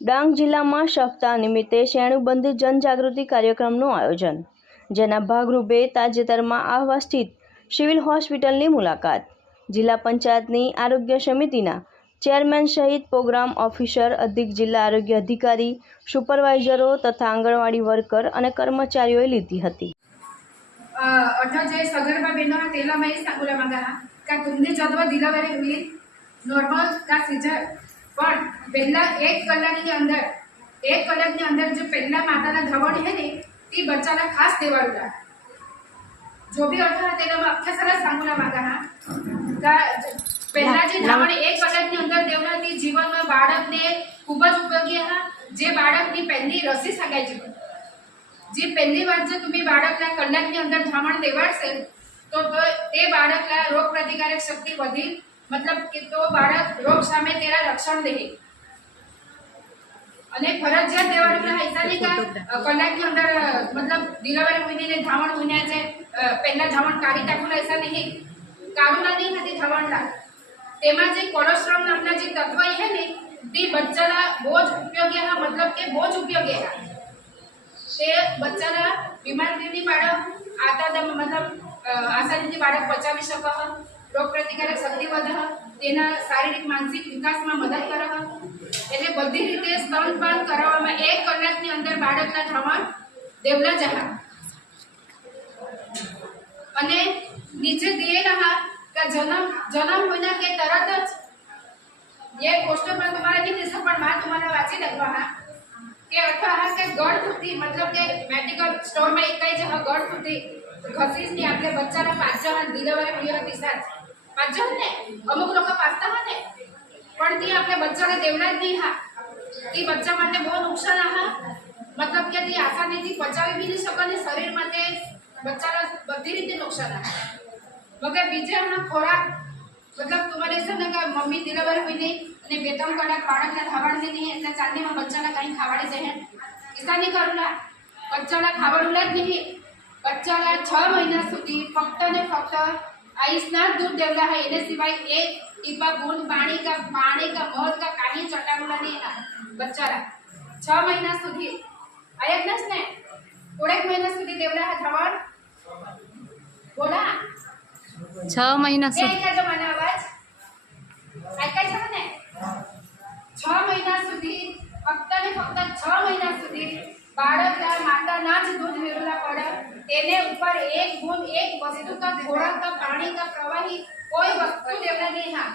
ડાંગ જિલ્લામાં સપ્તાહ નિમિત્તે શ્રેણુબંધ જનજાગૃતિ કાર્યક્રમનું આયોજન જેના ભાગરૂપે તાજેતરમાં આહવા સ્થિત સિવિલ હોસ્પિટલની મુલાકાત જિલ્લા પંચાયતની આરોગ્ય સમિતિના ચેરમેન સહિત પ્રોગ્રામ ઓફિસર અધિક જિલ્લા આરોગ્ય અધિકારી સુપરવાઇઝરો તથા આંગણવાડી વર્કર અને કર્મચારીઓએ લીધી હતી अठा जे सगर्भा बेनो हा तेला माई सांगूला मागा हा का तुमने जदवा डिलिव्हरी होईल નોર્મલ કા સીઝર પણ પહેલા એક કલાકની અંદર એક કલાકની અંદર જે પહેલા માતાના ધવણ હે ને તે બચ્ચાના ખાસ દેવાડું જો બી અર્થ હા તેના અખ્યા સરસ सांगूला मागा हा का પહેલા જે ધાવણ એક કલાકની અંદર દેવનાથી જીવનમાં બાળકને ખૂબ જ ઉપયોગી હા જે બાળકની પહેલી રસી સગાઈ જીવન જે પહેલી વાર જો તમે બાળકના કલાકની અંદર ધામણ દેવાડશે તો તો તે બાળકના રોગ પ્રતિકારક શક્તિ વધી મતલબ કે તો બાળક રોગ સામે તેના રક્ષણ દે. અને ફરજિયાત દેવાડેલા હિસાબે કા કલાકની અંદર મતલબ ડિલિવરી મહિને ધાવણ મહિના છે પહેલા ધાવણ કાઢી નાખુલા હૈસા નહીં કાઢુલા નહીં હતી ધાવણના તેમાં જે કોલેસ્ટ્રોલ નામના જે તત્વ હે ને તે બચ્ચાના બહુ જ ઉપયોગી હા મતલબ કે બહુ જ ઉપયોગી હા. તે બચ્ચાના બીમાર દેવની બાળક આતા મતલબ આસાનીથી બાળક પચાવી શકે રોગ પ્રતિકારક શક્તિ વધે તેના શારીરિક, માનસિક વિકાસમાં મદદ કરે એટલે બધી રીતે સ્તનપાન કરાવવામાં એક કલાકની અંદર બાળકના ધમણ દેવલા જહા અને નીચે દે રહા કે જન્મ જન્મ હોના કે તરત જ ये पोस्टर पर तुम्हारा नहीं પણ पर मां વાંચી वाची लगवा हा કે અથવા કે ગળ સુધી મતલબ કે મેડિકલ સ્ટોરમાં એકાઈ જ ગળ સુધી ઘસીસની આપણે બચ્ચાના પાંચ જણા ડિલિવરી પ્રિય હતી સાથે પાંચ ને, અમુક લોકો પાસતા હા ને પણ તે આપણે બચ્ચાને દેવડા જ હા. તે બચ્ચા માટે બહુ નુકસાન હા. મતલબ કે તે આસાનીથી પચાવી બી નહીં શકે ને શરીર માટે બચ્ચાને બધી રીતે નુકસાન હા મગર બીજા હા ખોરાક, મતલબ તમારે છે ને કે મમ્મી ડિલિવરી હોય નહીં અને બે ત્રણ કલાક બાળકને ખાવાડશે નહીં એટલે ચાંદીમાં બચ્ચાને કંઈ ખાવાડે છે ઈસા નહીં કરુલા બચ્ચાને ખાવાડું જ નહીં. બચ્ચાના છ મહિના સુધી ફક્ત ને ફક્ત જ દૂધ દેવલા હોય એને સિવાય એક ટીપા બૂંદ પાણી કા પાણી કા મધ કા કાની ચટાડુલા નહીં એના. બચ્ચાના છ મહિના સુધી. આયા જ ને થોડેક મહિના સુધી દેવલા હા થવાડ બોલા. છ મહિના સુધી એકાદો મને અવાજ આઈકાય છે ને છ મહિના સુધી ફક્ત ને ફક્ત છ મહિના સુધી બાળકના માતાના જ દૂધ મેળવલા પડે તેને ઉપર એક બૂંદ, એક વસ્તુ કા ખોરાક કા પાણી કા પ્રવાહી કોઈ વસ્તુ દેવના નહીં હા